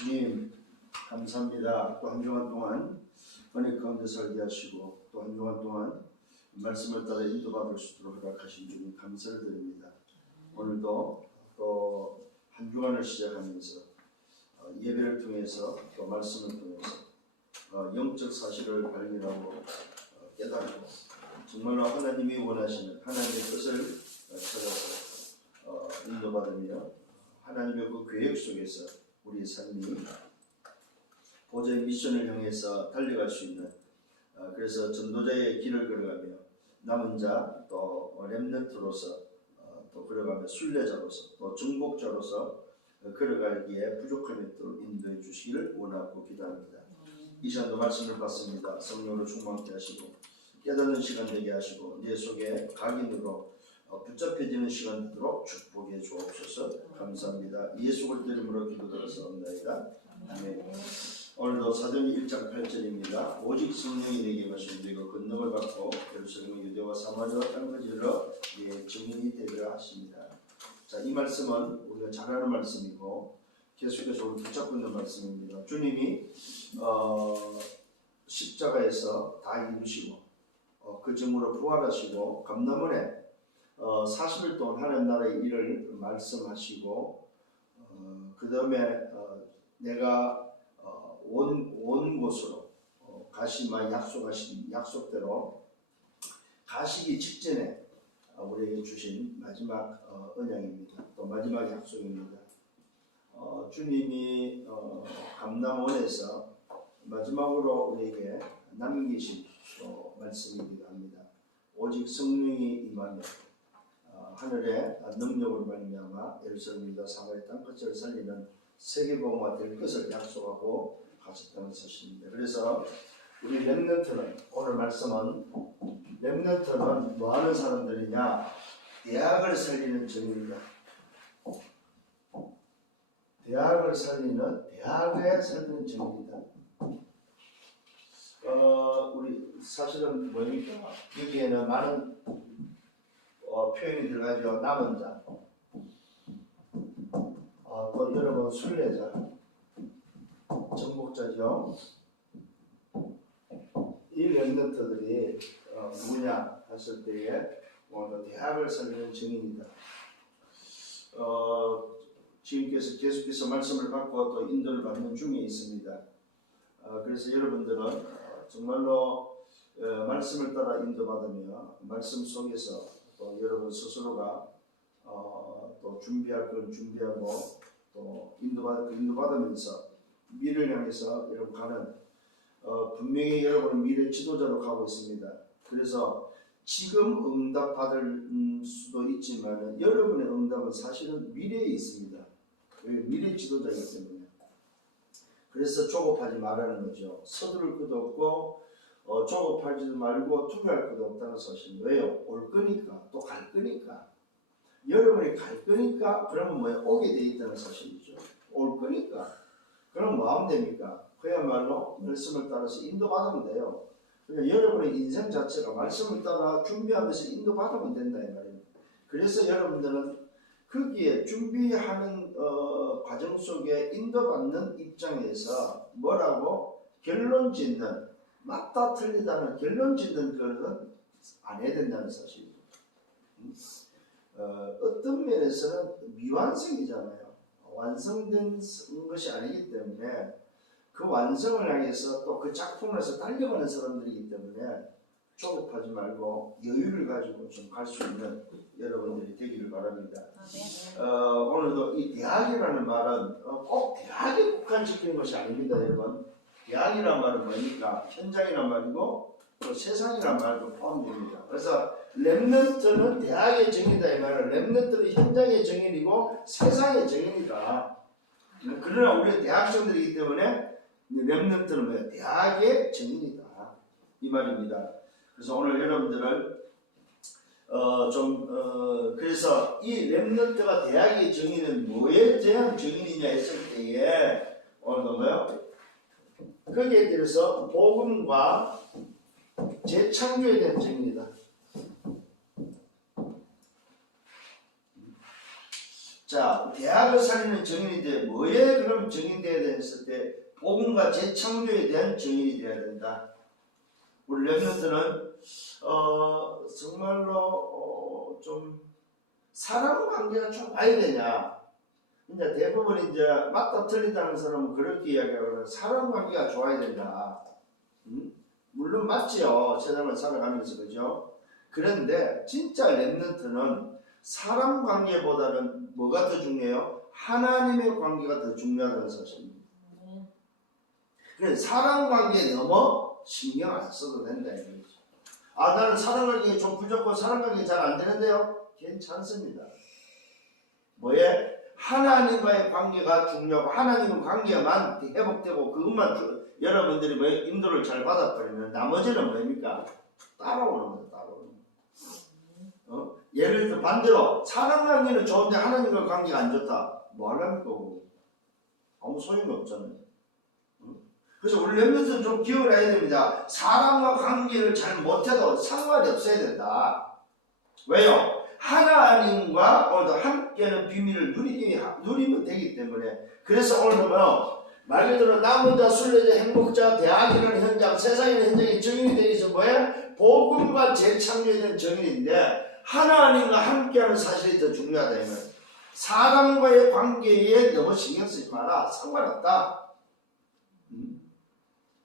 주님 감사합니다. 또 한 주간 동안 은혜 가운데 살게 하시고 또 한 주간 동안 말씀을 따라 인도받을 수 있도록 허락하신 주님 감사를 드립니다. 오늘도 또 한 주간을 시작하면서 예배를 통해서 또 말씀을 통해서 영적 사실을 발견하고 깨닫고 정말로 하나님이 원하시는 하나님의 뜻을 찾아서 인도받으며 하나님의 그 계획 속에서 우리의 삶이 보좌의 미션을 향해서 달려갈 수 있는 그래서 전도자의 길을 걸어가며 남은 자 또 렘넌트로서 또 걸어가며 순례자로서 또 정복자로서 걸어가기에 부족함이 있도록 인도해 주시기를 원하고 기도합니다. 이 시간도 말씀을 받습니다. 성령으로 충만케 하시고 깨닫는 시간 되게 하시고 내 속에 각인으로 붙잡혀지는 시간 되도록 축복해 주옵소서. 감사합니다. 예수 그리스도 이름으로 기도드렸사옵나이다. 아멘. 오늘도 사도행전 1장 8절입니다. 오직 성령이 내게 말씀드리고 권능을 받고 예루살렘 유대와 사마리아와 땅까지 이르러 예 증인이 되리라 하십니다. 자, 이 말씀은 우리가 잘 아는 말씀이고 계속해서 우리 붙잡고 있는 말씀입니다. 주님이 십자가에서 다 이루시고 그 증으로 부활하시고 감람원에 40일 동안 하나님 나라의 일을 말씀하시고 그 다음에 내가 온 곳으로 가시마 약속하신 약속대로 가시기 직전에 우리에게 주신 마지막 언약입니다. 또 마지막 약속입니다. 주님이 감람원에서 마지막으로 우리에게 남기신 말씀이기도 합니다. 오직 성령이 임하며 하늘의 능력을 말미암아 예루살렘 유다 사마리아 땅끝을 살리는 세계복음화 될 것을 약속하고 가셨다는 사실입니다. 그래서 우리 렘넌트는 오늘 말씀은 렘넌트는 뭐 하는 사람들이냐? 대학을 살리는 정의이다. 대학을 살리는 대학에 살리는 정의이다. 우리 사실은 뭐니까 여기에는 많은 표현이 들어가죠. 남은 자, 또 여러분 순례자, 정복자죠. 이 렘넌트들이 누구냐 했을 때에 오늘 대학을 살리는 증인이다. 지금께서 계속해서 말씀을 받고 또 인도를 받는 중에 있습니다. 그래서 여러분들은 정말로 말씀을 따라 인도받으며 말씀 속에서 또 여러분 스스로가 또 준비할 건 준비하고 또 인도받으면서 미래를 향해서 여러분 가는 분명히 여러분은 미래 지도자로 가고 있습니다. 그래서 지금 응답 받을 수도 있지만 여러분의 응답은 사실은 미래에 있습니다. 미래 지도자이기 때문에. 그래서 조급하지 말라는 거죠. 서두를 것도 없고 조급하지도 말고 투표할 것도 없다는 사실입니다. 왜요? 올 거니까 또 갈 거니까. 여러분이 갈 거니까 그러면 뭐예요? 오게 돼 있다는 사실이죠. 올 거니까. 그럼 뭐 하면 됩니까? 그야말로 말씀을 따라서 인도받으면 돼요. 그러니까 여러분의 인생 자체가 말씀을 따라 준비하면서 인도받으면 된다 이 말입니다. 그래서 여러분들은 거기에 준비하는 과정 속에 인도받는 입장에서 뭐라고 결론 짓는 맞다 틀리다는 결론 짓는 것은 안 해야 된다는 사실이죠. 어떤 면에서는 미완성이잖아요. 완성된 것이 아니기 때문에 그 완성을 향해서 또 그 작품에서 달려가는 사람들이기 때문에 조급하지 말고 여유를 가지고 좀 갈 수 있는 여러분들이 되기를 바랍니다. 오늘도 이 대학이라는 말은 꼭 대학에 국한시키는 것이 아닙니다. 여러분, 대학이라는 말은 뭐니까 현장이란 말이고 또 세상이란 말도 포함됩니다. 그래서 렘넌트는 대학의 정의다 이 말은 렘넌트는 현장의 정의이고 세상의 정의이다. 그러나 우리가 대학생들이기 때문에 렘넌트는 뭐예요? 대학의 정의이다 이 말입니다. 그래서 오늘 여러분들을 그래서 이 렘넌트가 대학의 정의는 뭐에 대한 정의이냐 했을 때에 오늘도 뭐요? 거기에 대해서 복음과 재창조에 대한 정의이다. 자, 대학을 살리는 증인인데 뭐에 그럼 증인되어야 됐을 때 복음과 재창조에 대한 증인이 되어야 된다. 우리 랩런트는 정말로 좀 사람 관계가 좀 봐야 되냐. 이제 대부분 이제 맞다 틀리다는 사람은 그렇게 이야기하거든. 사람 관계가 좋아야 된다. 물론 맞지요. 세상을 살아가면서 그죠. 그런데 진짜 랩런트는 사람 관계보다는 뭐가 더 중요해요? 하나님의 관계가 더 중요하다는 사실입니다. 그래서 사람 관계에 너무 신경 안 써도 된다 이거죠. 아, 나는 사람 관계가 좀 부족하고 사람 관계가 잘 안 되는데요. 괜찮습니다. 뭐에? 하나님과의 관계가 중요하고 하나님의 관계만 회복되고 그것만 여러분들이 뭐 인도를 잘 받아버리면 나머지는 뭡니까? 따라오는 거죠. 따라오는 거. 예를 들어 반대로 사람 관계는 좋은데 하나님과 관계가 안 좋다. 뭐 하려니까 아무 소용이 없잖아요. 그래서 우리 랩런트는 좀 기억을 해야 됩니다. 사람과 관계를 잘 못해도 상관이 없어야 된다. 왜요? 하나님과 오늘도 함께하는 비밀을 누리면 되기 때문에. 그래서 오늘 보면 말 그대로 남은 자, 순례자, 행복자, 대학이라는 현장, 세상의 현장의 증인이 되기 위해서 뭐예요? 복음과 재창조에 대한 증인인데 하나님과 함께하는 사실이 더 중요하다. 사람과의 관계에 너무 신경 쓰지 마라. 상관없다.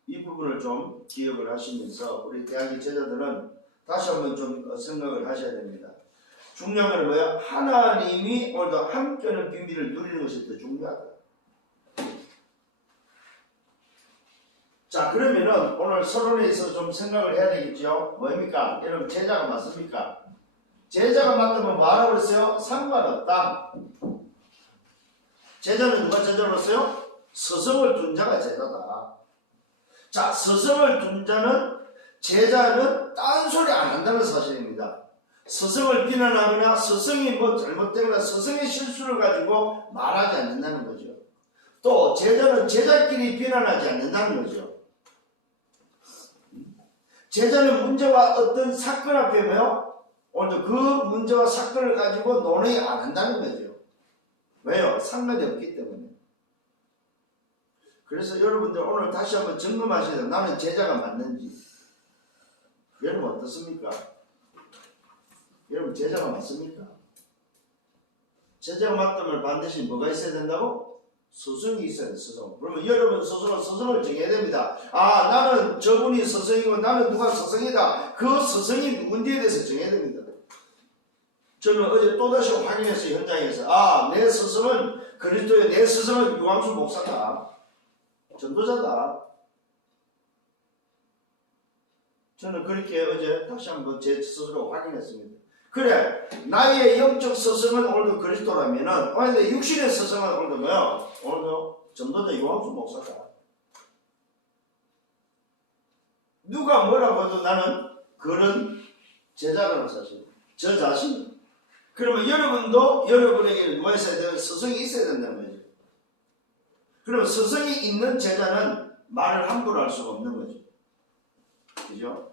이 부분을 좀 기억을 하시면서 우리 대학의 제자들은 다시 한번 좀 생각을 하셔야 됩니다. 중요한 건 뭐야? 하나님이 오늘도 함께하는 비밀을 누리는 것이 더 중요하다. 자, 그러면은 오늘 서론에 있어서 좀 생각을 해야 되겠죠? 뭐입니까? 여러분, 제자가 맞습니까? 제자가 맞다면 뭐하라고 그랬어요? 상관없다. 제자는 누가 제자로서요? 스승을 둔 자가 제자다. 자, 스승을 둔 자는 제자는 딴소리 안 한다는 사실입니다. 스승을 비난하거나 스승이 뭐 잘못되거나 스승의 실수를 가지고 말하지 않는다는 거죠. 또 제자는 제자끼리 비난하지 않는다는 거죠. 제자는 문제와 어떤 사건 앞에 뭐요? 오늘도 그 문제와 사건을 가지고 논의 안 한다는 거죠. 왜요? 상관이 없기 때문에. 그래서 여러분들 오늘 다시 한번 점검하셔야 돼요. 나는 제자가 맞는지. 여러분 어떻습니까? 여러분 제자가 맞습니까? 제자가 맞다면 반드시 뭐가 있어야 된다고? 스승이 있어야 돼요. 스승. 그러면 여러분 스스로 스승을 정해야 됩니다. 아, 나는 저분이 스승이고 나는 누가 스승이다. 그 스승이 누군지에 대해서 정해야 됩니다. 저는 어제 또다시 확인했어요. 현장에서. 아, 내 스승은 그리스도의 내 스승은 유광수 목사다. 전도자다. 저는 그렇게 어제 다시 한번 제 스스로 확인했습니다. 그래, 나의 영적 스승은 오늘도 그리스도라면은 오늘도 육신의 스승은 오늘도 뭐요? 오늘도 전도자 유광수 목사다. 누가 뭐라고 해도 나는 그런 제자라는 사실. 저 자신. 그러면 여러분도 여러분에게 누가 있어야 돼요? 스승이 있어야 된다는 거죠. 그러면 스승이 있는 제자는 말을 함부로 할 수가 없는 거죠. 그죠?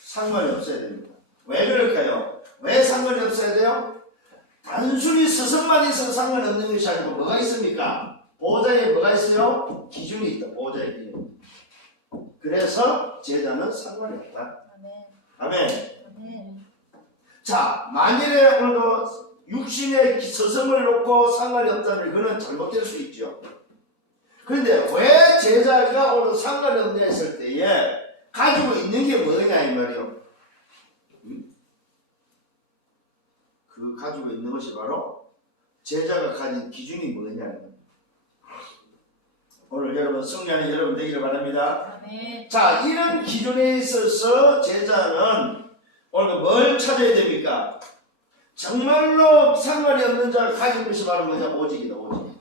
상관이 없어야 됩니다. 왜 그럴까요? 왜 상관이 없어야 돼요? 단순히 스승만 있어서 상관없는 것이 아니고 뭐가 있습니까? 보호자에 뭐가 있어요? 기준이 있다. 보호자의 기준. 그래서 제자는 상관이 없다. 아멘. 아멘. 자, 만일에 오늘도 육신의 스승을 놓고 상관이 없다면 그건 잘못될 수 있죠. 그런데 왜 제자가 오늘 상관이 없냐 했을 때에 가지고 있는 게 뭐냐 이 말이에요. 그 가지고 있는 것이 바로 제자가 가진 기준이 뭐냐. 오늘 여러분 승리하는 여러분 되기를 바랍니다. 네. 자, 이런 기준에 있어서 제자는 오늘 뭘 찾아야 됩니까? 정말로 상관이 없는 자를 가진 것이 바로 뭐냐? 오직이다. 오직.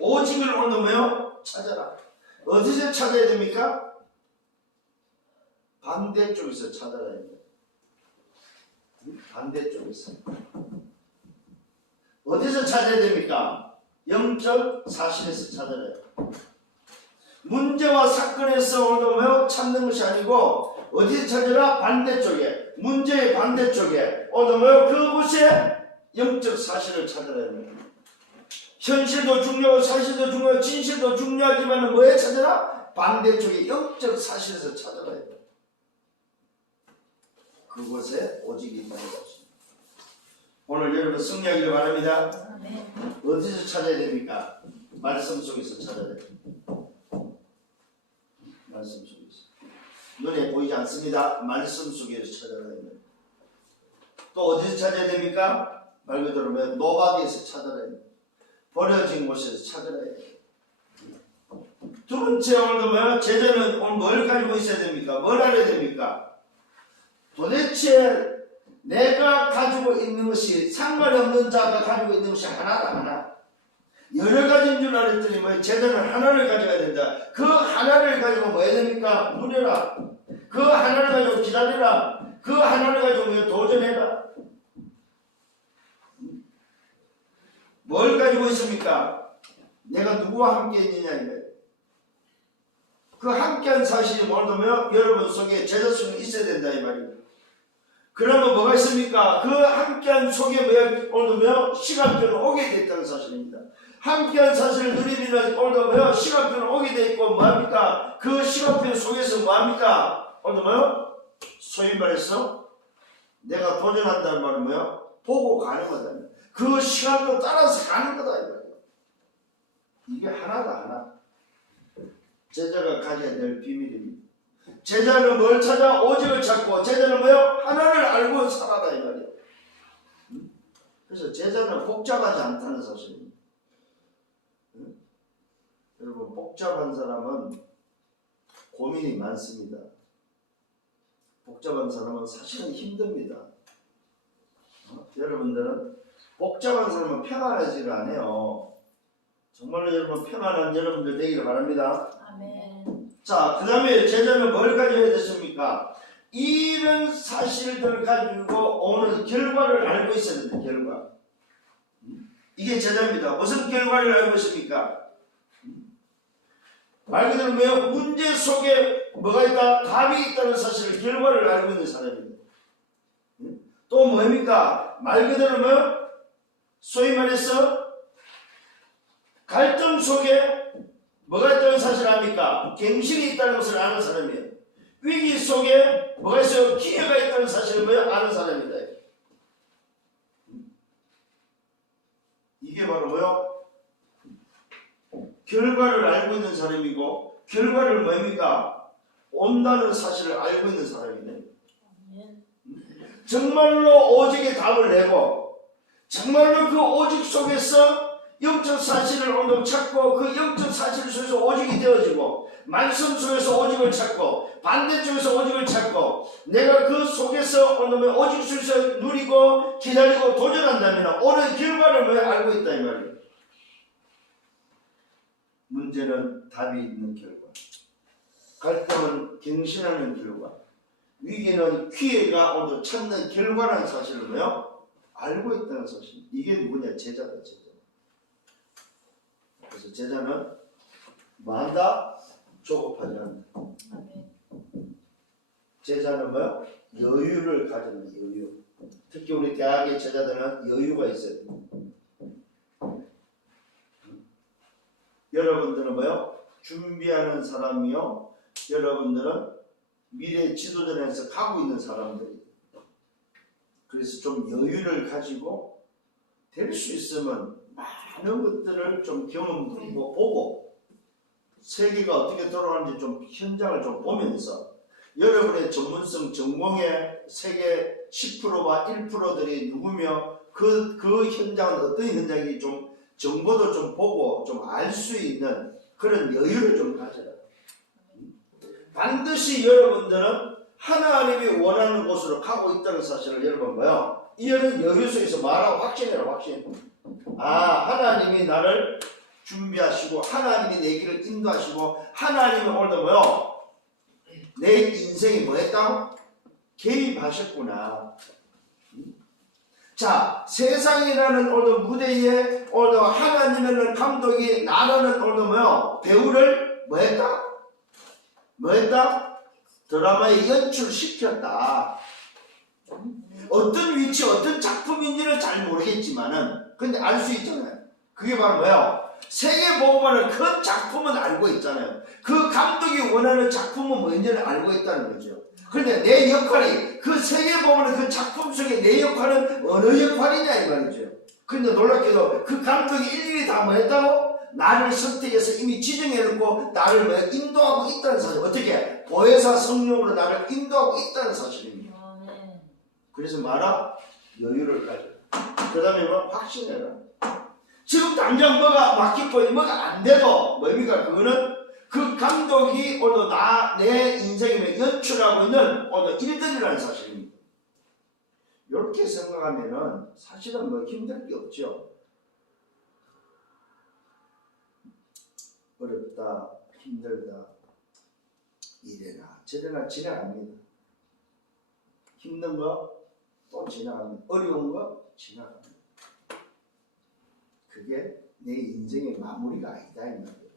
오직을 오늘 뭐요? 찾아라. 어디서 찾아야 됩니까? 반대쪽에서 찾아야 됩니다. 반대쪽에서. 어디서 찾아야 됩니까? 영적 사실에서 찾아야 돼요. 문제와 사건에서 오늘 뭐요? 찾는 것이 아니고 어디서 찾으라? 반대쪽에, 문제의 반대쪽에 오늘 뭐요? 그곳에 영적 사실을 찾아야 됩니다. 현실도 중요하고 사실도 중요하고 진실도 중요하지만 뭐에 찾아라? 반대쪽에 영적 사실에서 찾아야 돼요. 그곳에 오직 있다는 것입니다. 오늘 여러분 승리하기를 바랍니다. 어디서 찾아야 됩니까? 말씀 속에서 찾아야 됩니다. 말씀 속에서. 눈에 보이지 않습니다. 말씀 속에서 찾아야 됩니다. 또 어디서 찾아야 됩니까? 말 그대로 노바디에서 찾아야 됩니다. 버려진 곳에서 찾아야 됩니다. 두 번째 오늘도 제자는 오늘 뭘 가지고 있어야 됩니까? 뭘 알아야 됩니까? 도대체 내가 가지고 있는 것이 상관이 없는 자가 가지고 있는 것이 하나다 하나. 여러 가지인 줄 알았더니 제자는 하나를 가져야 된다. 그 하나를 가지고 뭐 해야 됩니까? 누려라. 그 하나를 가지고 기다리라. 그 하나를 가지고 도전해라. 뭘 가지고 있습니까? 내가 누구와 함께 있느냐 이거예요. 그 함께한 사실이 뭐냐면 여러분 속에 제자 속에 있어야 된다 이 말이에요. 그러면 뭐가 있습니까? 그 함께한 속에 오늘도 시간표는 오게 됐다는 사실입니다. 함께한 사실을 누리면 오늘도 시간표는 오게 돼 있고 뭐합니까? 그 시간표 속에서 뭐합니까? 오늘도 소위 말해서 내가 도전한다는 말은 보고 가는 거다. 그 시간표 따라서 가는 거다 이 말이에요. 이게 하나다 하나. 제자가 가져야 될 비밀입니다. 제자는 뭘 찾아? 오직을 찾고 제자는 하나를 알고 살아라 이 말이에요. 그래서 제자는 복잡하지 않다는 사실입니다. 여러분 복잡한 사람은 고민이 많습니다. 복잡한 사람은 사실은 힘듭니다. 여러분들은 복잡한 사람은 평안하지가 않아요. 정말로 여러분 평안한 여러분들 되기를 바랍니다. 아멘. 자, 그 다음에 제자는 뭘 가져야 됐습니까? 이런 사실들을 가지고 오늘 결과를 알고 있어야 된다. 결과. 이게 제자입니다. 무슨 결과를 알고 있습니까? 말 그대로 문제 속에 뭐가 있다? 답이 있다는 사실을 결과를 알고 있는 사람입니다. 또 뭡니까? 말 그대로 소위 말해서 갈등 속에 뭐가 있다는 사실을 압니까? 갱신이 있다는 것을 아는 사람이에요. 위기 속에 뭐가 있어요? 기회가 있다는 사실을 아는 사람입니다. 이게 바로 결과를 알고 있는 사람이고 결과를 뭡니까? 온다는 사실을 알고 있는 사람이네. 정말로 오직의 답을 내고 정말로 그 오직 속에서 영적 사실을 오늘 찾고 그 영적 사실 속에서 오직이 되어지고 말씀 속에서 오직을 찾고 반대쪽에서 오직을 찾고 내가 그 속에서 오늘 오직 속에서 누리고 기다리고 도전한다면 오늘 결과를 알고 있다 이 말이에요. 문제는 답이 있는 결과, 갈등은 갱신하는 결과, 위기는 기회가 오늘 찾는 결과라는 사실을 알고 있다는 사실. 이게 누구냐? 제자다 제자. 그래서 제자는 뭐한다? 조급하지 않는다. 제자는 여유를 가지는 여유. 특히 우리 대학의 제자들은 여유가 있어야 됩니다. 여러분들은 준비하는 사람이요. 여러분들은 미래 지도전에서 가고 있는 사람들이. 그래서 좀 여유를 가지고 될 수 있으면 많은 것들을 좀 경험하고 보고 세계가 어떻게 돌아가는지 좀 현장을 좀 보면서 여러분의 전문성 전공의 세계 10%와 1%들이 누구며 그 현장은 어떤 현장이 좀 정보도 좀 보고 좀 알 수 있는 그런 여유를 좀 가져라. 반드시 여러분들은 하나님이 원하는 곳으로 가고 있다는 사실을 여러분 이런 여유 속에서 말하고 확신해라. 확신. 하나님이 나를 준비하시고 하나님이 내 길을 인도하시고 하나님이 오늘도 내 인생이 뭐했다고? 개입하셨구나. 자, 세상이라는 오늘 무대에 오늘 하나님이라는 감독이 나라는 오늘 배우를 뭐했다? 드라마에 연출시켰다. 어떤 위치, 어떤 작품인지는 잘 모르겠지만은 근데 알 수 있잖아요. 그게 바로 뭐예요? 세계보고만을 큰 작품은 알고 있잖아요. 그 감독이 원하는 작품은 뭔지를 알고 있다는 거죠. 그런데 내 역할이 그 세계보고만의 그 작품 속에 내 역할은 어느 역할이냐 이 말이죠. 근데 놀랍게도 그 감독이 일일이 다 뭐 했다고? 나를 선택해서 이미 지정해놓고 나를 뭐 인도하고 있다는 사실. 어떻게? 보혜사 성령으로 나를 인도하고 있다는 사실입니다. 그래서 말아 여유를 가져. 그 다음에 뭐 확신해라. 지금 당장 뭐가 막히고 뭐가 안 돼도 뭡니까? 그거는 그 감독이 오늘 내 인생에 연출하고 있는 오늘 일들이라는 사실입니다. 이렇게 생각하면은 사실은 뭐 힘들 게 없죠. 어렵다, 힘들다, 이래나 저래나 지나갑니다. 힘든 거 또 지나갑니다. 어려운 거 지나갑니다. 그게 내 인생의 마무리가 아니다 이 말이에요.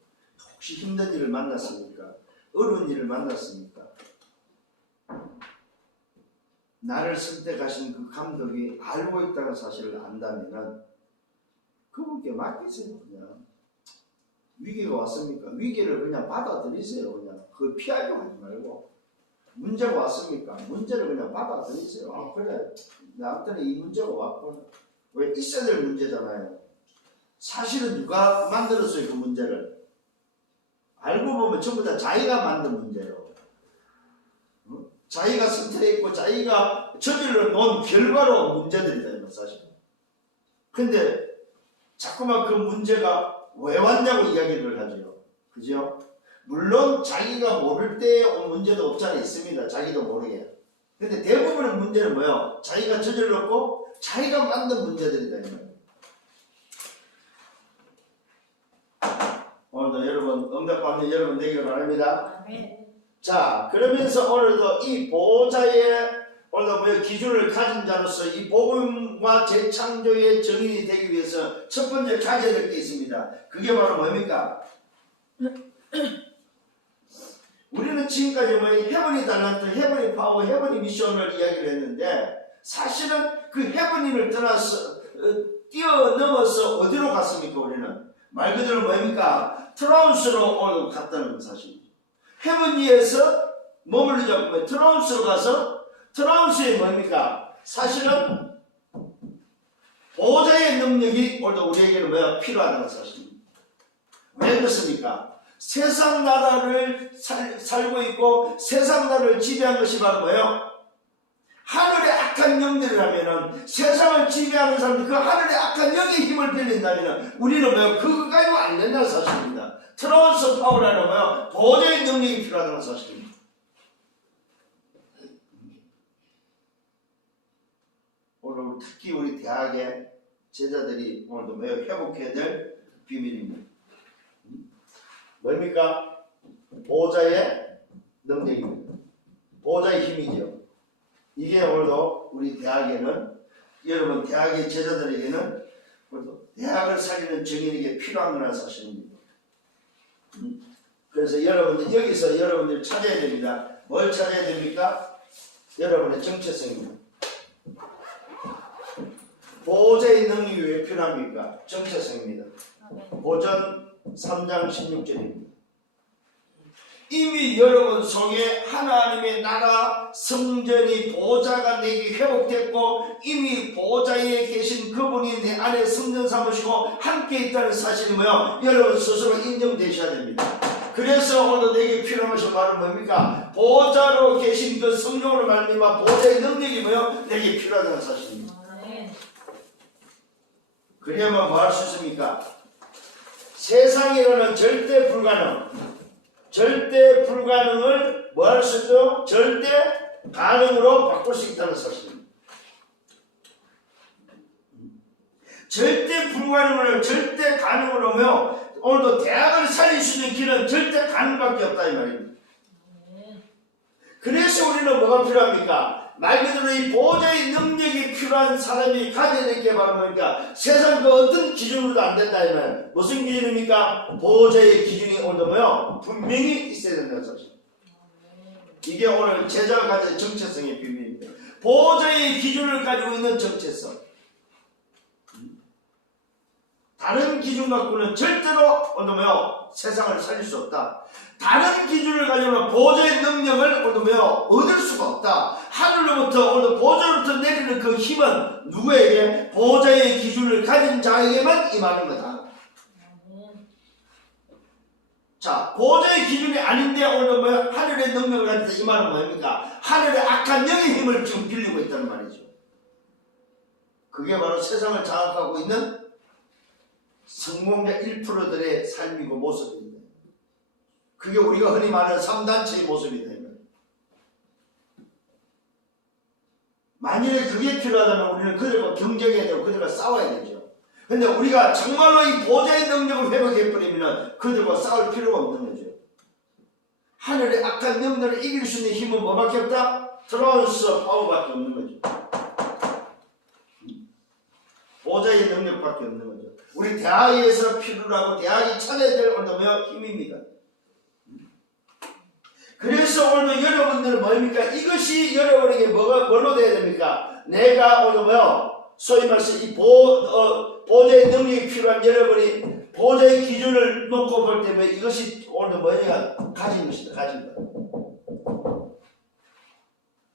혹시 힘든 일을 만났습니까? 어려운 일을 만났습니까? 나를 선택하신 그 감독이 알고 있다는 사실을 안다면은 그분께 맡기세요. 그냥 위기가 왔습니까? 위기를 그냥 받아들이세요. 그냥 그 피하려고 하지 말고. 문제가 왔습니까? 문제를 그냥 받아들이세요. 아 그래 나한테는 이 문제가 왔구나. 왜 있어야 될 문제잖아요. 사실은 누가 만들었어요? 그 문제를 알고 보면 전부 다 자기가 만든 문제예요. 응? 자기가 선택했고 자기가 저질러 놓은 결과로 문제들이다 이거 사실. 근데 자꾸만 그 문제가 왜 왔냐고 이야기를 하죠. 그죠? 물론 자기가 모를 때 온 문제도 없지 않아 있습니다. 자기도 모르게. 근데 대부분의 문제는 뭐예요? 자기가 저질렀고 자기가 만든 문제들이다 이 말이에요. 오늘도 여러분 응답받는 여러분 되기를 바랍니다. 자 그러면서 오늘도 이 보호자의 오늘도 뭐 기준을 가진 자로서 이 복음과 재창조의 증인이 되기 위해서 첫 번째 가져야 될 게 있습니다. 그게 바로 뭡니까? 우리는 지금까지 뭐 헤븐이 달란트, 헤븐이 파워, 헤븐이 미션을 이야기를 했는데 사실은 그 헤븐이를 떠나서 뛰어넘어서 어디로 갔습니까? 우리는 말 그대로 뭡니까? 트라운스로 오늘 갔다는 사실입니다. 헤븐리에서 머물러 잡고 트라운스로 가서 트라운스에 뭡니까? 사실은 보호자의 능력이 오늘도 우리에게는 뭐야? 필요하다는 사실입니다. 왜 그렇습니까? 세상 나라를 살고 있고 세상 나라를 지배한 것이 바로 뭐예요? 하늘의 악한 영들이라면은 세상을 지배하는 사람들 그 하늘의 악한 영의 힘을 빌린다면은 우리는 뭐예요? 그거 가지고 안 된다는 사실입니다. 트라운스 파워라는 뭐예요? 보호자의 능력이 필요하다는 사실입니다. 오늘 특히 우리 대학의 제자들이 오늘도 매우 회복해야 될 비밀입니다. 뭡니까? 보호자의 능력입니다. 보호자의 힘이죠. 이게 오늘도 우리 대학에는 여러분 대학의 제자들에게는 오늘도 대학을 살리는 증인에게 필요한 거라는 사실입니다. 그래서 여러분들 여기서 여러분들 찾아야 됩니다. 뭘 찾아야 됩니까? 여러분의 정체성입니다. 보호자의 능력이 왜 필요합니까? 정체성입니다. 고전 3장 16절입니다. 이미 여러분 속에 하나님의 나라 성전이 보호자가 내게 회복됐고 이미 보호자에 계신 그분이 내 안에 성전 삼으시고 함께 있다는 사실이 뭐요? 여러분 스스로 인정되셔야 됩니다. 그래서 오늘 내게 필요한 것이 바로 뭡니까? 보호자로 계신 그 성령으로 말미암아 보호자의 능력이 뭐요? 내게 필요하다는 사실입니다. 그래야만 뭐 할 수 있습니까? 세상에는 절대 불가능을 뭐 할 수 있죠? 절대 가능으로 바꿀 수 있다는 사실입니다. 절대 불가능을 절대 가능으로 하며 오늘도 대학을 살릴 수 있는 길은 절대 가능밖에 없다 이 말입니다. 그래서 우리는 뭐가 필요합니까? 말 그대로 이 보호자의 능력이 필요한 사람이 가져야 될 게 바로 뭡니까? 세상 그 어떤 기준으로도 안 된다 이 말. 무슨 기준입니까? 보호자의 기준이 오늘 뭐요? 분명히 있어야 된다는 사실. 이게 오늘 제자가 가진 정체성의 비밀입니다. 보좌의 기준을 가지고 있는 정체성. 다른 기준 갖고는 절대로 세상을 살릴 수 없다. 다른 기준을 가지고는 보좌의 능력을 얻을 수가 없다. 하늘로부터 보좌로부터 내리는 그 힘은 누구에게? 보좌의 기준을 가진 자에게만 임하는 거다. 자, 보좌의 기준이 아닌데 하늘의 능력을 가지고 이 말은 뭡니까? 하늘의 악한 영의 힘을 지금 빌리고 있다는 말이죠. 그게 바로 세상을 장악하고 있는 성공자 1%들의 삶이고 모습입니다. 그게 우리가 흔히 말하는 3단체의 모습이다. 만일에 그게 필요하다면 우리는 그들과 경쟁해야 되고 그들과 싸워야 되죠. 근데 우리가 정말로 이 보좌의 능력을 회복해버리면 그들과 싸울 필요가 없는 거죠. 하늘의 악한 영들을 이길 수 있는 힘은 뭐밖에 없다? 트랜스 파워밖에 없는 거죠. 보좌의 능력밖에 없는 거죠. 우리 대학에서 필요로 하고 대학이 찾아야 될 힘입니다. 그래서 오늘 여러분들은 뭡니까? 이것이 여러분에게 뭘로 돼야 됩니까? 내가 소위 말해서 이 보좌의 능력이 필요한 여러분이 보좌의 기준을 놓고 볼 때면 이것이 오늘 뭐냐? 가진 것이다. 가진 것.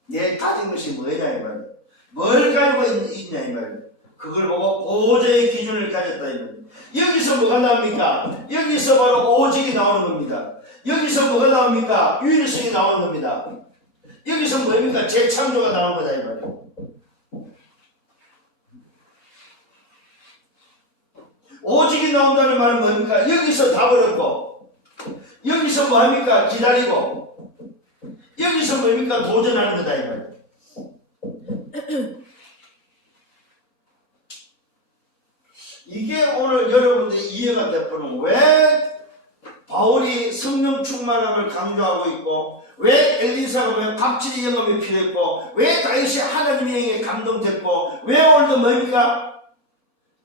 내 가진 것이 뭐냐 이 말이야. 뭘 가지고 있냐 이 말이야. 그걸 보고 보좌의 기준을 가졌다 이 말이야. 여기서 뭐가 나옵니까? 여기서 바로 오직이 나오는 겁니다. 여기서 뭐가 나옵니까? 유일성이 나오는 겁니다. 여기서 뭡니까? 재창조가 나온 거다 이 말이에요. 오직이 나온다는 말은 뭡니까? 여기서 답을 얻고 여기서 뭐합니까? 기다리고 여기서 뭡니까? 도전하는 거다 이 말이에요. 이게 오늘 여러분들이 이해가 되면 왜 바울이 성령 충만함을 강조하고 있고 왜 엘리사가 갑질의 영감이 필요했고 왜 다윗이 하나님의 영에 감동됐고 왜 오늘도 뭡니까?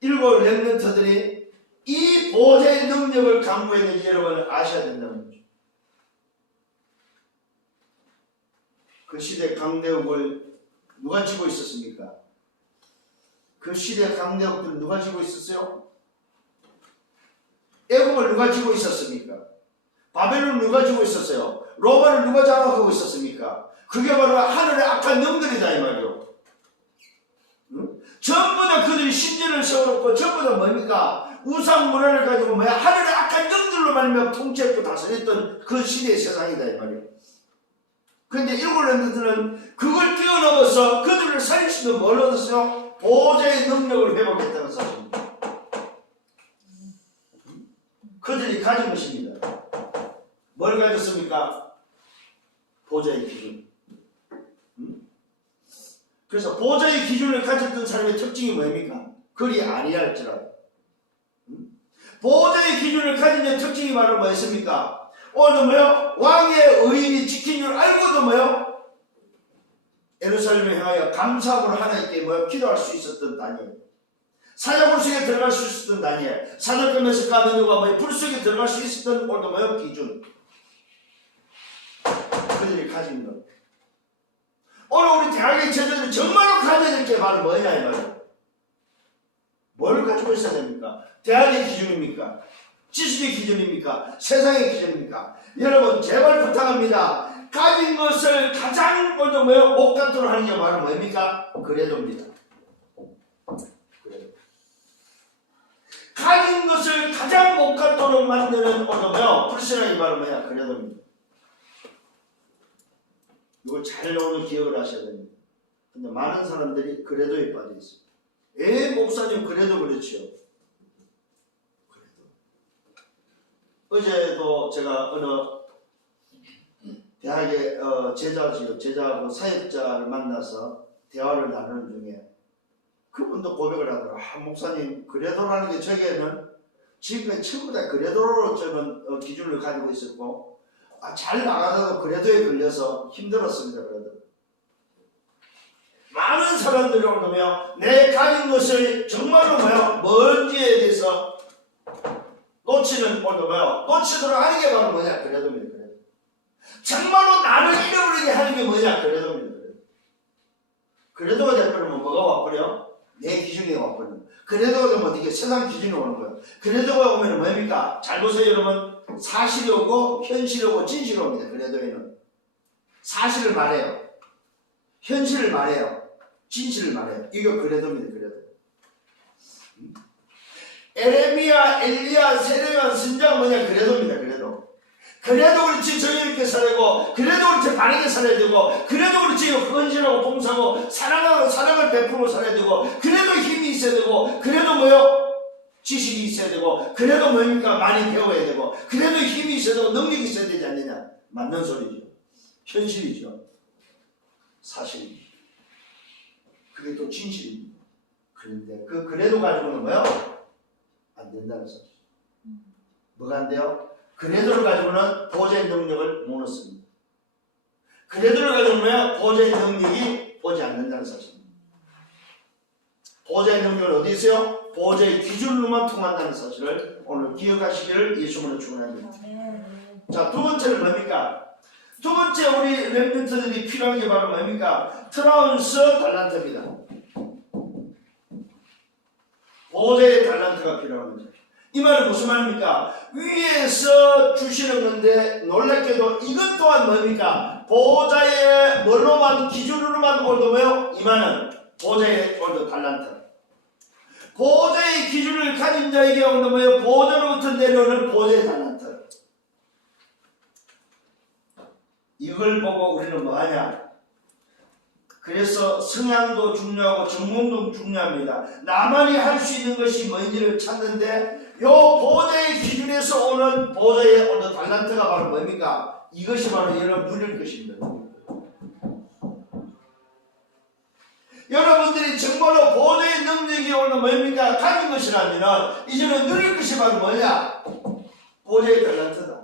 7 렘넌트들이 이 보좌의 능력을 강구해야 되는지 여러분 아셔야 된다는 거죠. 그 시대 강대국을 누가 쥐고 있었습니까? 그 시대 강대국들은 누가 쥐고 있었어요? 애국을 누가 쥐고 있었습니까? 바벨론을 누가 쥐고 있었어요? 로마를 누가 장악하고 있었습니까? 그게 바로 하늘의 악한 영들이다 이 말이요. 응? 전부 다 그들이 신전을 세워놓고 전부 다 뭡니까? 우상 문화를 가지고 하늘의 악한 영들로 말미암아 통치했고 다스렸던 그 시대의 세상이다 이 말이요. 그런데 일곱 렘넌트는 그걸 뛰어넘어서 그들을 살릴 수 있는 뭘 얻었어요? 보좌의 능력을 회복했다는 사실입니다. 그들이 가진 것입니다. 뭘 가졌습니까? 보좌의 기준. 그래서 보좌의 기준을 가졌던 사람의 특징이 뭡니까? 그리 아니할지라도. 보좌의 기준을 가진 데 특징이 바로 뭐였습니까? 오늘 왕의 의인이 지킨 줄 알고도 예루살렘을 향하여 감사함으로 하나님께 기도할 수 있었던 다니엘. 사자굴 속에 들어갈 수 있었던 다니엘. 사자감에서 까는 이유가 불 속에 들어갈 수 있었던 오늘 기준. 그들이 가진 것. 오늘 우리 대학의 제자들이 정말로 가져야 될 게 바로 뭐냐 이 말이에요. 뭘 가지고 있어야 됩니까? 대학의 기준입니까? 지식의 기준입니까? 세상의 기준입니까? 여러분 제발 부탁합니다. 가진 것을 가장 먼저 못 갖도록 하는 게 바로 뭡니까? 그래도입니다. 그래도. 가진 것을 가장 못 갖도록 만드는 불신앙이 바로 뭐야? 그래도입니다. 이걸 잘 오늘 기억을 하셔야 됩니다. 근데 많은 사람들이 그래도에 빠져 있어요. 목사님 그래도 그렇지요. 그래도. 어제도 제가 어느 대학의 제자하고 사역자를 만나서 대화를 나누는 중에 그분도 고백을 하더라고요. 목사님 그래도라는 게 저에게는 지금까지 전부 다 그래도로 저는 기준을 가지고 있었고 잘 나가다가 그래도에 걸려서 힘들었습니다. 그래도 많은 사람들이 오면 내 가진 것을 정말로 뭔지에 대해서 놓치는 놓치도록 하는 게 바로 뭐냐? 그래도입니다. 그래도. 정말로 나를 잃어버리게 하는 게 뭐냐? 그래도입니다. 그래도가 돼버리면 뭐가 와버려? 내 기준이 와버려. 그래도가 되면 어떻게 세상 기준이 오는 거예요. 그래도가 오면 뭡니까? 잘 보세요 여러분. 사실이 오고 현실이 오고 진실이 옵니다. 그래도에는 사실을 말해요. 현실을 말해요. 진실을 말해요. 이거 그래도입니다. 그래도. 에레미야, 엘리야, 세례요한 선지자가 뭐냐? 그래도입니다. 그래도. 그래도 그렇지 정의롭게 살아야 되고, 그래도 그렇지 바르게 살아야 되고, 그래도 그렇지 헌신하고 봉사하고 사랑하고 사랑을 베풀고 살아야 되고, 그래도 힘이 있어야 되고, 그래도 뭐요? 지식이 있어야 되고, 그래도 뭡니까? 많이 배워야 되고, 그래도 힘이 있어야 되고 능력이 있어야 되지 않느냐? 맞는 소리죠. 현실이죠. 사실이죠. 그게 또 진실입니다. 그런데 그 그래도 가지고는 뭐요? 안 된다는 소리죠. 뭐가 안 돼요? 그래도를 가지고는 보좌의 능력을 못 얻습니다. 그래도를 가지고는 뭐야? 보좌의 능력이 오지 않는다는 사실입니다. 보좌의 능력은 어디 있어요? 보좌의 기준으로만 통한다는 사실을 오늘 기억하시기를 예수님으로 축원합니다. 자, 두 번째는 뭡니까? 두 번째 우리 렘넌트들이 필요한 게 바로 뭡니까? 트라운스 달란트입니다. 보좌의 달란트가 필요한 거죠. 이 말은 무슨 말입니까? 위에서 주시는 건데 놀랍게도 이것 또한 뭡니까? 보좌의 뭘로만 기준으로만 올도며 이 말은 보좌의 올도 달란트. 보좌의 기준을 가진 자에게 올도며 보좌로부터 내려오는 보좌의 달란트. 이걸 보고 우리는 뭐하냐? 그래서 성향도 중요하고 전문도 중요합니다. 나만이 할 수 있는 것이 뭔지를 찾는데 요 보좌의 기준에서 오는 보좌의 어떤 달란트가 바로 뭡니까? 이것이 바로 여러분 누릴 것입니다. 여러분들이 정말로 보좌의 능력이 오는 뭡니까? 가진 것이라면 이제는 누릴 것이 바로 뭐냐? 보좌의 달란트다.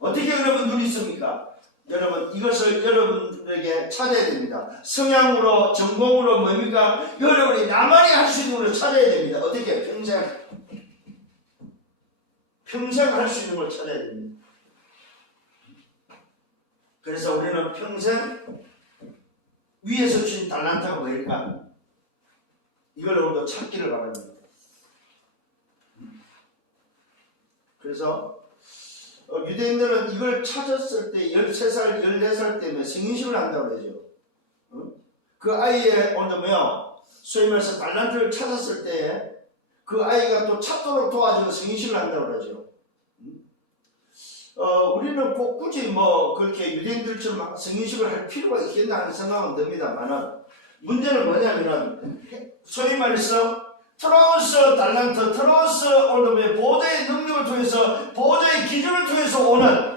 어떻게 여러분 누리십니까? 여러분 이것을 여러분들에게 찾아야 됩니다. 성향으로 전공으로 뭡니까? 여러분이 나만이 할 수 있는 걸 찾아야 됩니다. 어떻게? 평생 할 수 있는 걸 찾아야 됩니다. 그래서 우리는 평생 위에서 주신 달란트가 뭐일까? 이걸 오늘도 찾기를 바랍니다. 그래서 유대인들은 이걸 찾았을 때 13살, 14살 때문에 성인식을 한다고 그러죠. 그 아이의 오늘 뭐야? 소위 말해서 달란트를 찾았을 때 그 아이가 또 찾도록 도와주고 성인식을 한다고 그러죠. 우리는 꼭 굳이 뭐 그렇게 유대인들처럼 성인식을 할 필요가 있겠나 하는 생각은 듭니다만은 문제는 뭐냐면은 소위 말해서 트로스 달란트, 트로스 오늘 보좌의 능력을 통해서 보좌의 기준을 통해서 오는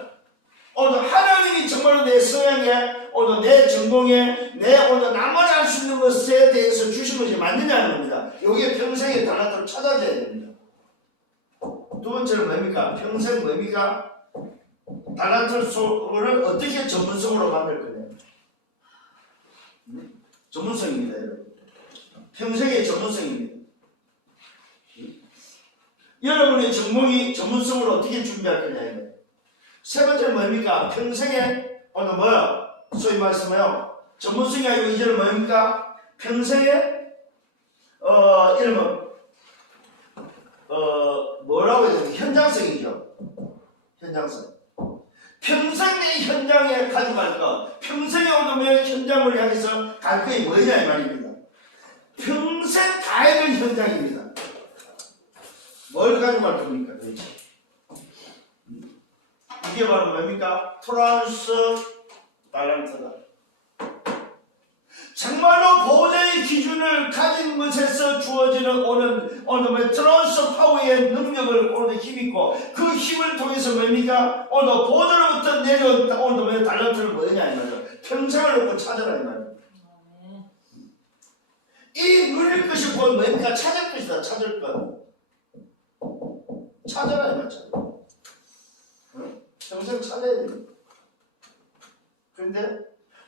오늘 하나님이 정말로 내 성향에 오늘 내 전공에 내 오늘 나만이 할 수 있는 것에 대해서 주신 것이 맞느냐는 겁니다. 여기에 평생의 달란트를 찾아줘야 됩니다. 두 번째는 뭡니까? 평생 뭡니까? 달란트를 어떻게 전문성으로 만들 거냐? 전문성입니다, 여러분. 평생의 전문성입니다. 여러분의 전문성을 어떻게 준비할 거냐? 세 번째는 뭡니까? 평생에 오늘 뭐야? 소위 말씀하여 전문성이 아니고 이제는 뭡니까? 평생에 이러면 뭐라고 해야 되나? 현장성이죠. 현장성. 평생 내 현장에 가져갈 것, 평생에 오면 현장을 향해서 갈 것이 뭐냐 이 말입니다. 평생 가야 될 현장입니다. 뭘 가져갈 겁니까? 그렇지? 이게 바로 뭡니까? 트라운스 달란트다. 정말로 보좌의 기준을 가진 것에서 주어지는 오늘 트라운스 파워의 능력을 오늘 힘있고 그 힘을 통해서 뭡니까? 오늘 보좌로부터 내려온 오늘 달란트를 뭐냐 이 말이야. 평생을 놓고 찾아라 이 말이야. 이 누릴 것이 뭡니까? 찾을 것이다. 찾을 것. 찾아라 이 말이야. 평생 찾아야 됩니다. 그런데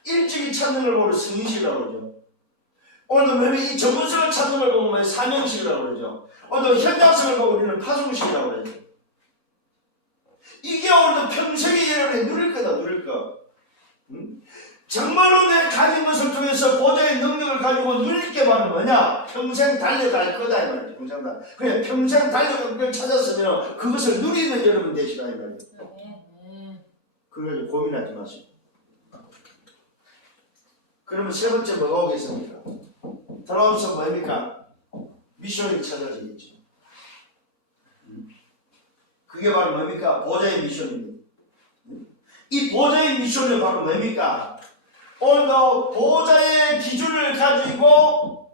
일찍이 찾는 걸 보고 승인식이라고 그러죠. 오늘 이 전문성을 찾는 걸 보고 사명식이라고 그러죠. 오늘 현장성을 보고 우리는 파송식이라고 그러죠. 이게 오늘도 평생에 여러분이 누릴 거다, 누릴 거. 응? 정말로 내 가진 것을 통해서 보좌의 능력을 가지고 누릴 게 바로 뭐냐? 평생 달려갈 거다, 이 말이죠. 평생 달려. 그래, 평생 달려갈 걸 찾았으면 그것을 누리는 여러분 되시라, 이 말이죠. 그걸 고민하지 마시고. 그러면 세 번째 뭐가 오겠습니까? 돌아오면서 뭡니까? 미션이 찾아지겠죠. 그게 바로 뭡니까? 보좌의 미션입니다. 이 보좌의 미션이 바로 뭡니까? 오늘도 보좌의 기준을 가지고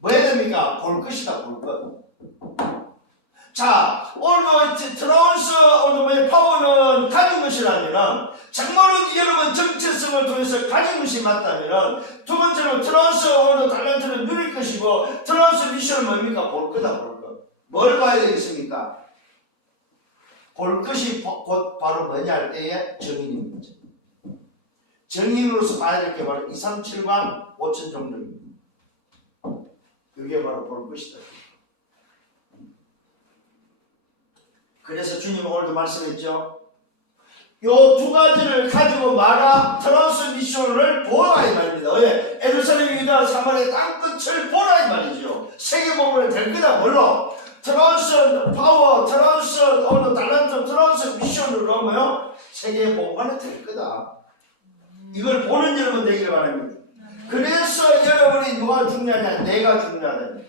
뭐 해야 됩니까? 볼 것이다, 볼 것. 자, 오늘도 트랜스 오늘 파워는 가진 것이라면, 정말로 여러분 정체성을 통해서 가진 것이 맞다면, 두 번째로 트랜스 오늘 달란트를 누릴 것이고, 트랜스 미션은 뭡니까? 볼 거다, 볼 것. 뭘 봐야 되겠습니까? 볼 것이 곧 바로 뭐냐 할 때에 정인입니다. 정인으로서 봐야 될 게 바로 237만 5천 정도입니다. 그게 바로 볼 것이다. 그래서 주님은 오늘도 말씀했죠. 요 두 가지를 가지고 말아 트랜스 미션을 보라 이 말입니다. 왜? 예루살렘, 유다, 사마리아 땅끝을 보라 이 말이죠. 세계복음을 될 거다. 뭘로? 트랜스 파워, 트랜스 오늘 달란트, 트랜스 미션으로 뭐요? 세계복음을 될 거다. 이걸 보는 여러분 되기를 바랍니다. 그래서 여러분이 누가 중요하냐? 내가 중요하다.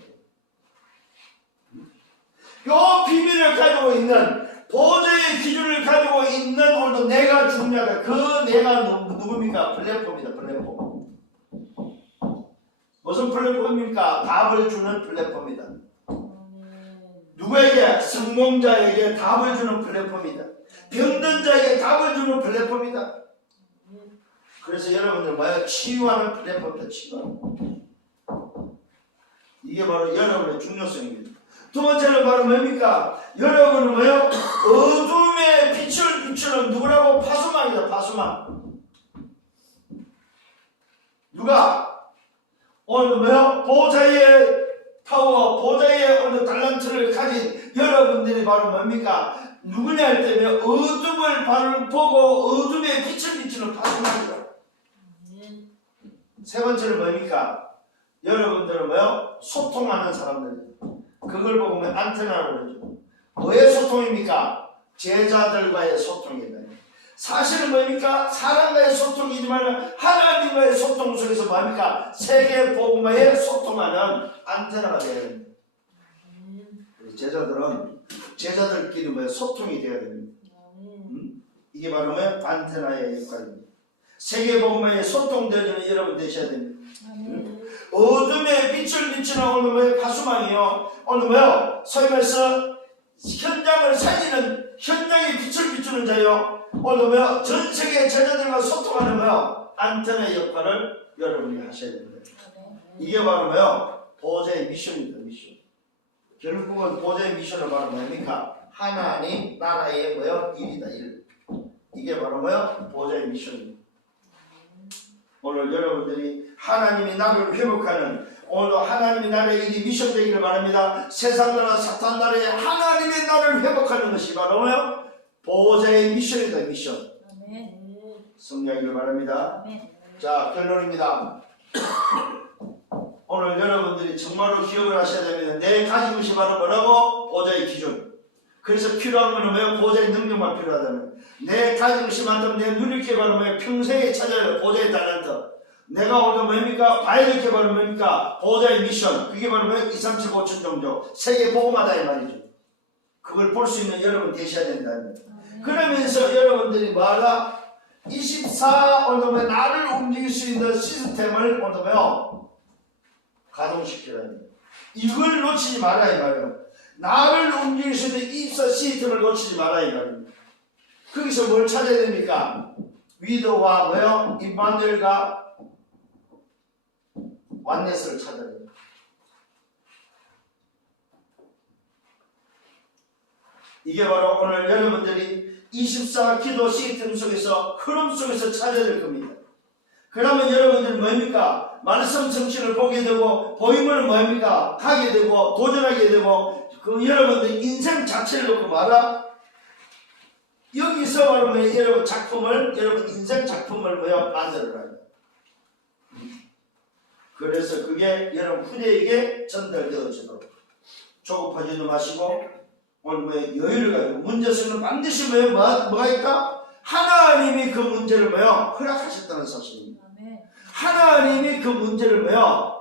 요 비밀을 가지고 있는 보좌의 기준을 가지고 있는 오늘도 내가 중요하다. 그 내가 누굽니까? 플랫폼이다. 플랫폼. 무슨 플랫폼입니까? 답을 주는 플랫폼이다. 누구에게? 성공자에게 답을 주는 플랫폼이다. 병든 자에게 답을 주는 플랫폼이다. 그래서 여러분들 뭐야? 치유하는 플랫폼이다. 치유하는. 이게 바로 여러분의 중요성입니다. 두 번째는 바로 뭡니까? 여러분은 뭐요? 어둠의 빛을 비추는 누구라고? 파수망이다. 파수망. 누가? 오늘 뭐요? 보좌의 파워, 보좌의 오늘 달란트를 가진 여러분들이 바로 뭡니까? 누구냐 할 때면 어둠을 바로 보고 어둠의 빛을 비추는 파수망이다. 세 번째는 뭡니까? 여러분들은 뭐요? 소통하는 사람들. 그걸 보고 안테나라고 그러죠. 뭐의 소통입니까? 제자들과의 소통이다. 사실은 뭡니까? 사람과의 소통이지만 하나님과의 소통 속에서 뭡니까? 세계 복음화에 소통하는 안테나가 되어야 됩니다. 제자들은 제자들끼리 뭐야? 소통이 되어야 됩니다. 이게 바로 뭐야? 안테나의 역할입니다. 세계 복음화에 소통되는 여러분 되셔야 됩니다. 어둠의 빛을 비추는 오늘 뭐예요? 파수망이요. 오늘 뭐요? 소위 말해서 현장을 살리는 현장의 빛을 비추는 자요. 오늘 뭐요? 전 세계 제자들과 소통하는 뭐요? 안테나의 역할을 여러분이 하셔야 됩니다. 이게 바로 뭐요? 보좌의 미션입니다. 미션. 결국은 보좌의 미션은 바로 뭡니까? 하나님 나라의 뭐요? 일이다. 일. 이게 바로 뭐요? 보좌의 미션입니다. 오늘 여러분들이 하나님이 나를 회복하는 오늘 하나님이 나라의 일이 미션 되기를 바랍니다. 세상 나라 사탄 나라에 하나님이 나를 회복하는 것이 바로 뭐요? 보호자의 미션이다. 미션. 성령이길 바랍니다. 자, 결론입니다. 오늘 여러분들이 정말로 기억을 하셔야 됩니다. 내 가진 것이 바로 뭐라고? 보호자의 기준. 그래서 필요한 것은 뭐예요? 보호자의 능력만 필요하다면 내 가진 것이 많다면 내 누릴 게 바로 뭐예요? 평생에 찾아야 보호자의 달란트. 내가 오늘 뭡니까? 봐야 될 게 바로 뭡니까? 보호자의 미션. 그게 바로 뭐예요? 2, 3, 7, 5천 정도. 세계 복음하다 이 말이죠. 그걸 볼 수 있는 여러분 되셔야 된다는. 그러면서 여러분들이 뭐하라? 24 오늘 뭐 나를 움직일 수 있는 시스템을 오늘 뭐요? 가동시키라. 이걸 놓치지 마라 이 말이에요. 나를 움직일 수 있는 24 시스템을 놓치지 마라 이 말입니다. 거기서 뭘 찾아야 됩니까? 위도와 뭐요? 임마누엘과 완네스를 찾아야 됩니다. 이게 바로 오늘 여러분들이 24 기도 시스템 속에서 흐름 속에서 찾아야 될 겁니다. 그러면 여러분들은 뭡니까? 말씀 정신을 보게 되고 보임을 뭡니까? 가게 되고 도전하게 되고 그 여러분들 인생 자체를 놓고 말아 여기서 바로 여러분 작품을, 여러분 인생 작품을 만들어라. 그래서 그게 여러분 후대에게 전달되어지도록 조급하지도 마시고 오늘 여유를 가지고 문제성은 반드시 뭐가 있다? 하나님이 그 문제를 허락하셨다는 사실입니다. 하나님이 그 문제를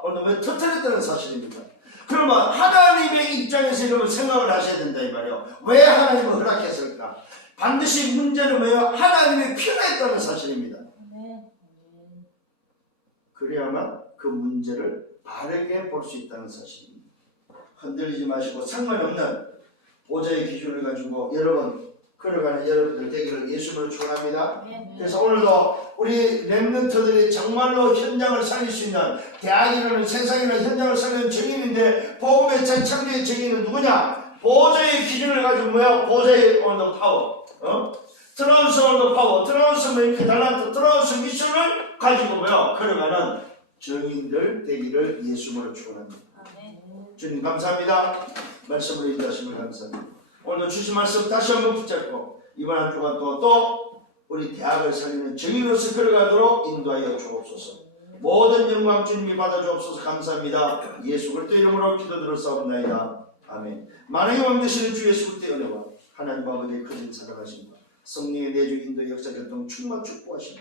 오늘 터뜨렸다는 사실입니다. 그러면 하나님의 입장에서 여러분 생각을 하셔야 된다 이 말이에요. 왜 하나님을 허락했을까? 반드시 문제는 하나님이 필요했다는 사실입니다. 그래야만 그 문제를 바르게 볼 수 있다는 사실입니다. 흔들리지 마시고 상관없는 보좌의 기준을 가지고 여러분 걸어가는 여러분들 되기를 예수님으로 축원합니다. 그래서 오늘도 우리 렘넌트들이 정말로 현장을 살릴 수 있는 대학이라는 세상이라는 현장을 살리는 증인인데 복음의 재창조의 증인은 누구냐? 보좌의 기준을 가지고 보좌의 오늘 파워, 트라우스 오늘 파워, 트라우스 달란트, 트라우스 미션을 가지고 걸어가는 증인들 되기를 예수님으로 축원합니다. 주님 감사합니다. 말씀을 인도하심을 감사합니다. 오늘 주신 말씀 다시 한번 붙잡고 이번 한 주간 또 우리 대학을 살리는 증인으로서 걸어가도록 인도하여 주옵소서. 모든 영광 주님이 받아주옵소서. 감사합니다. 예수 그리스도 이름으로 기도드렸사옵나이다. 아멘. 만왕의 왕 되시는 주 예수 그리스도의 은혜와 하나님 아버지의 크신 사랑하심과 성령의 내주 인도 역사 결동 충만 축복하심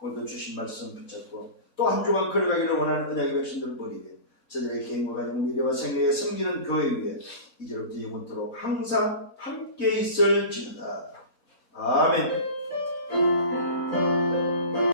오늘도 주신 말씀 붙잡고 또 한 주간 걸어가기를 원하는 은혜의 백성들 버리게 저들의 개인과 가정 미래와 생애에 섬기는 교회 위에 이제로부터 영원토록 항상 함께 있을지어다. 아멘.